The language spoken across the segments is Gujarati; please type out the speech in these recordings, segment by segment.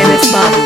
Terrace Bar.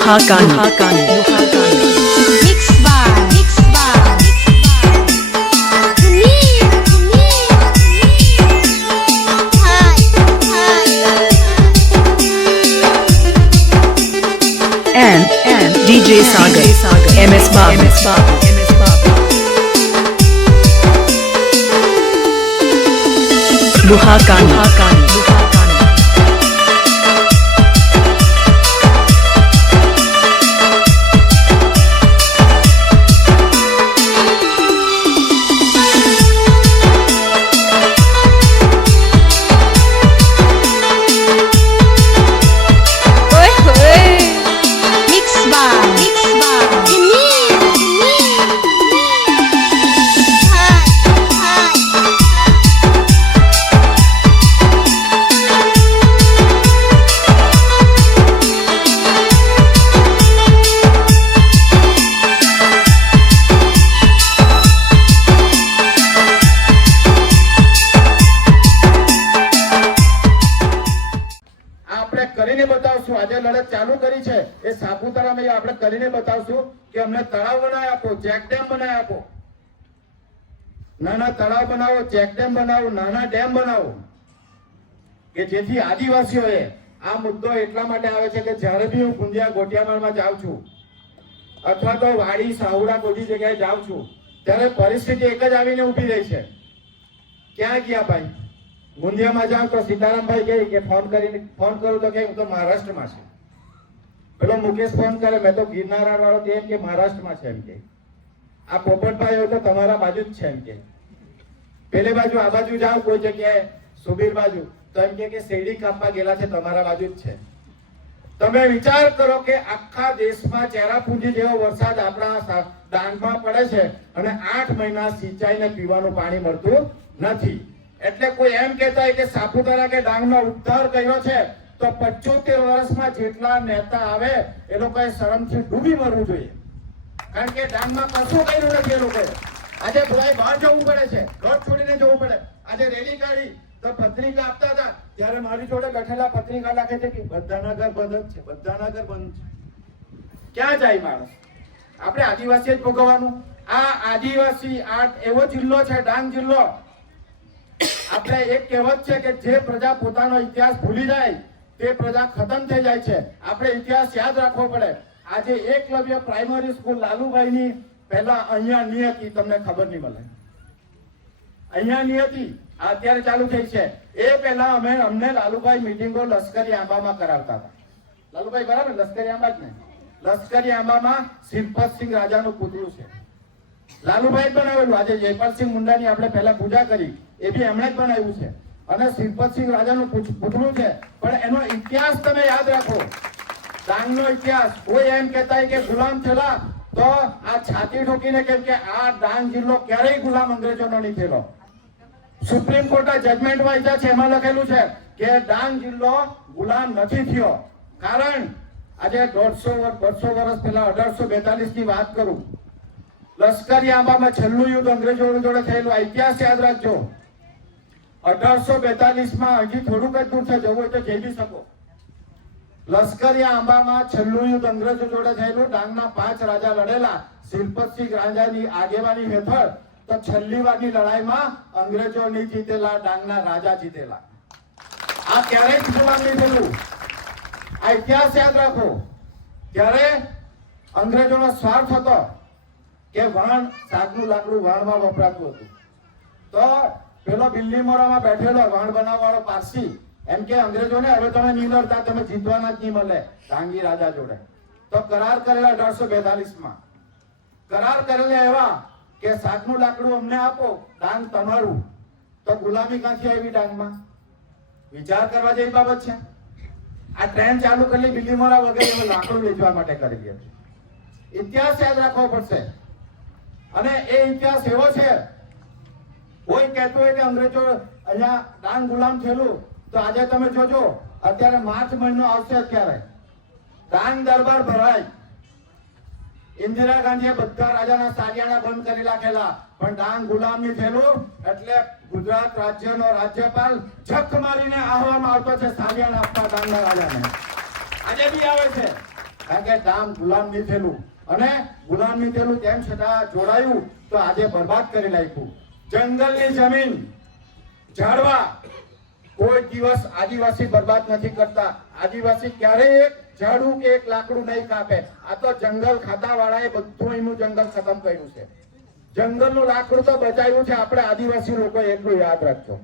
Munir, Hi, hi. And and DJ Sagar. MS Babu. MS Babu. MS Babu. આજે લડત ચાલુ કરી છે, એ સાપુતારામાં આપણે કરીને બતાવશું કે અમને તળાવ બનાવી આપો, ચેક ડેમ બનાવી આપો. નાના તળાવ બનાવો, ચેક ડેમ બનાવો, નાના ડેમ બનાવો. કે જેથી આદિવાસીઓએ આ મુદ્દો એટલા માટે આવે છે કે જ્યારે બી હું ગુંજિયા ગોટિયામાળમાં જાઉં છું, અથવા તો વાડી, સાહુડા કોઈ જગ્યાએ જાઉં છું, ત્યારે પરિસ્થિતિ એક જ આવીને ઊભી રહી છે. ક્યાં ગયા ભાઈ? ગુંદિયામાં જાઉં તો સીતારામભાઈ કહે કે ફોન કરીને, ફોન કરું તો કે હું તો મહારાષ્ટ્રમાં છું. પેલો મુકેશ ફોન કરે, મેં તો ગિરનારા વાળો તો એમ કે મહારાષ્ટ્રમાં છે, એમ કે. આ પોપટભાઈ હોય તો તમારા બાજુ જ છે, એમ કે. પેલે બાજુ, આ બાજુ જાઓ, કોઈ જગ્યાએ, સુબીર બાજુ, તો એમ કે કે શેરડી કાપવા ગયેલા છે, તમારા બાજુ જ છે. તમે વિચાર કરો કે આખા દેશમાં ચેરાપુંજી જેવો વરસાદ આપણા ડાંગમાં પડે છે અને આઠ મહિના સિંચાઈને પીવાનું પાણી મળતું નથી. એટલે કોઈ એમ કહેતા હોય કે સાપુતારા કે ડાંગનો ઉદ્ધાર કર્યો છે, તો પચોતેર વર્ષમાં જેટલા નેતા આવે, એ લોકોએ શરમથી ડૂબી મરવું જોઈએ. કારણ કે ડાંગમાં કશું કર્યું નથી એ લોકોએ. આજે ભાઈ બહાર જવું પડે છે ઘર છોડીને જવું પડે. આજે રેલી કાઢી, તો પત્રિકા આપતા હતા ત્યારે મારી જોડે બેઠેલા પત્રિકા લખે છે કે બધાના ઘર બંધ જ છે, બધાના ઘર બંધ છે. ક્યાં જાય માણસ? આપણે આદિવાસી જ ભોગવવાનું. આ આદિવાસી આ એવો જિલ્લો છે, ડાંગ જિલ્લો આપણે એક કહેવત છે કે જે પ્રજા પોતાનો ઇતિહાસ ભૂલી જાય, તે પ્રજા ખતમ થઈ જાય છે. આપણે ઇતિહાસ યાદ રાખવો પડે. આજે એકલવ્ય પ્રાઇમરી સ્કૂલ લાલુભાઈની પહેલા અહીંયા નિયતિ, તમને ખબર નહીં મળે અહીંયા નિયતિ અત્યારે ચાલુ થઈ છે. એ પહેલા અમે, અમને લાલુભાઈ મિટિંગો લશ્કરી આંબામાં કરાવતા હતા. લાલુભાઈ બરાબર? લશ્કરી આંબા જ ને લશ્કરી આંબામાં સિંપતસિંહ રાજાનું પૂતળું છે. લાલુભાઈ બનાવેલું આજે જયપાલસિંહ મુંડાની આપણે પહેલા પૂજા કરી. એ બી એમણે જ બનાવ્યું છે. અને શ્રીપતસિંહ રાજાનું પૂતળું છે. પણ એનો ઇતિહાસ તમે યાદ રાખો. ડાંગનો ઇતિહાસ. કોઈ એમ કહેતા કે ગુલામ થયેલા તો આ છાતી ઠોકીને કેમ કે આ ડાંગ જિલ્લો ક્યારેય ગુલામ અંગ્રેજોનો નહીં થયેલો. સુપ્રીમ કોર્ટ જજમેન્ટ વાંચ્યા છે એમાં લખેલું છે કે ડાંગ જિલ્લો ગુલામ નથી થયો. કારણ આજે દોઢસો બસો વર્ષ પહેલા અઢારસો બેતાલીસની વાત કરું. લશ્કરી આંબામાં છેલ્લું યુદ્ધ અંગ્રેજો જોડે થયેલું, આ ઇતિહાસ યાદ રાખજો. અઢારસો બેતાલીસમાં હજી થોડુંક જ દૂર છે જવું હોય તો જઈ શકો. લશ્કરી આંબામાં છેલ્લું યુદ્ધ અંગ્રેજો જોડે થયેલું, ડાંગના પાંચ રાજા લડેલા, શિલ્પતસિંહ રાજાની આગેવાની હેઠળ, તો છેલ્લી વારની લડાઈમાં અંગ્રેજો નહીં જીતેલા, ડાંગના રાજા જીતેલા. આ ક્યારેય ગુલામ નહીં થયેલું આ ઇતિહાસ યાદ રાખો. ત્યારે અંગ્રેજોનો સ્વાર્થ હતો. કે વાણ સાગનું લાકડું વાણમાં વપરાતું હતું. તો પેલો બિલ્લી મોરામાં બેઠેલો, વાણ બનાવવાળો પારસી, એમ કે અંગ્રેજોને, હવે તમે લડતા, તમે જીતવાના જ નહીં મળે ડાંગી રાજા જોડે. તો કરાર કરેલા અઢારસો બેતાલીસમાં કરાર કરેલા એવા કે સાગનું લાકડું અમને આપો ડાંગ તમારું. તો ગુલામી કાંથી આવી ડાંગમાં? વિચાર કરવા જેવી બાબત છે. આ ટ્રેન ચાલુ કરેલી બિલ્લી મોરા વગેરે લાકડું વેચવા માટે કરેલી હતી ઇતિહાસ યાદ રાખવો પડશે. અને એ ઇતિહાસ એવો છે, કોઈ કહેતો હોય કે અંગ્રેજો અહીંયા ડાંગ ગુલામ થયેલું, તો આજે તમે જોજો, અત્યારે માર્ચ મહિનો આવશે અત્યારે. ડાંગ દરબાર ભરાય. ઇન્દિરા ગાંધીએ બધા રાજાના સાલિયાણા બંધ કરી નાખેલા, પણ ડાંગ ગુલામની થયેલું એટલે ગુજરાત રાજ્યનો રાજ્યપાલ છક મારીને આવવામાં આવતો છે સાલિયાણા આપવા ડાંગના રાજાને. આજે બી આવે છે, કારણ કે ડાંગ ગુલામની થયેલું. અને ગુલામી તેનું તેમ છતાં જોડાયું તો આજે બરબાદ કરી નાખ્યું. જંગલની જમીન ઝાડવા. કોઈ દિવસ આદિવાસી બરબાદ નથી કરતા. આદિવાસી ક્યારેય એક ઝાડું કે એક લાકડું નહીં કાપે. આ તો જંગલ ખાતા વાળાએ બધું એનું જંગલ ખતમ કર્યું છે. જંગલનું લાકડું તો બચાવ્યું છે. આપણે આદિવાસી લોકો એટલું યાદ રાખજો.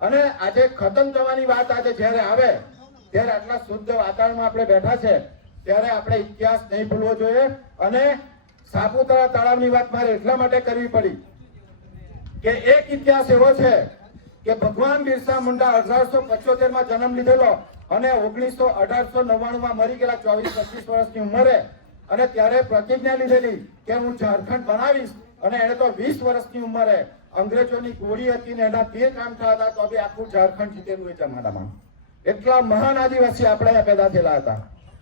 અને આજે ખતમ થવાની વાત આજે જ્યારે આવે, ત્યારે આટલા શુદ્ધ વાતાવરણમાં આપણે બેઠા છે. ત્યારે આપણે ઇતિહાસ નહીં ભૂલવો જોઈએ અને સાપુતારા તળાવની વાત મારે એટલા માટે કરવી પડી કે એક ઇતિહાસ એવો છે કે ભગવાન બિરસા મુંડા અઢારસો પચોતેરમાં જન્મ લીધેલો અને ઓગણીસો અઢારસો નવ્વાણું માં મરી ગયેલા ચોવીસ પચીસ વર્ષની ઉંમરે અને ત્યારે પ્રતિજ્ઞા લીધેલી કે હું ઝારખંડ બનાવીશ અને એને તો વીસ વર્ષની ઉંમરે અંગ્રેજોની ગોળી હતી ને એના બે કામ થયા હતા તો બી આખું ઝારખંડ જીતેલું એ જમાનામાં. એટલા મહાન આદિવાસી આપણે પેદા થયેલા હતા.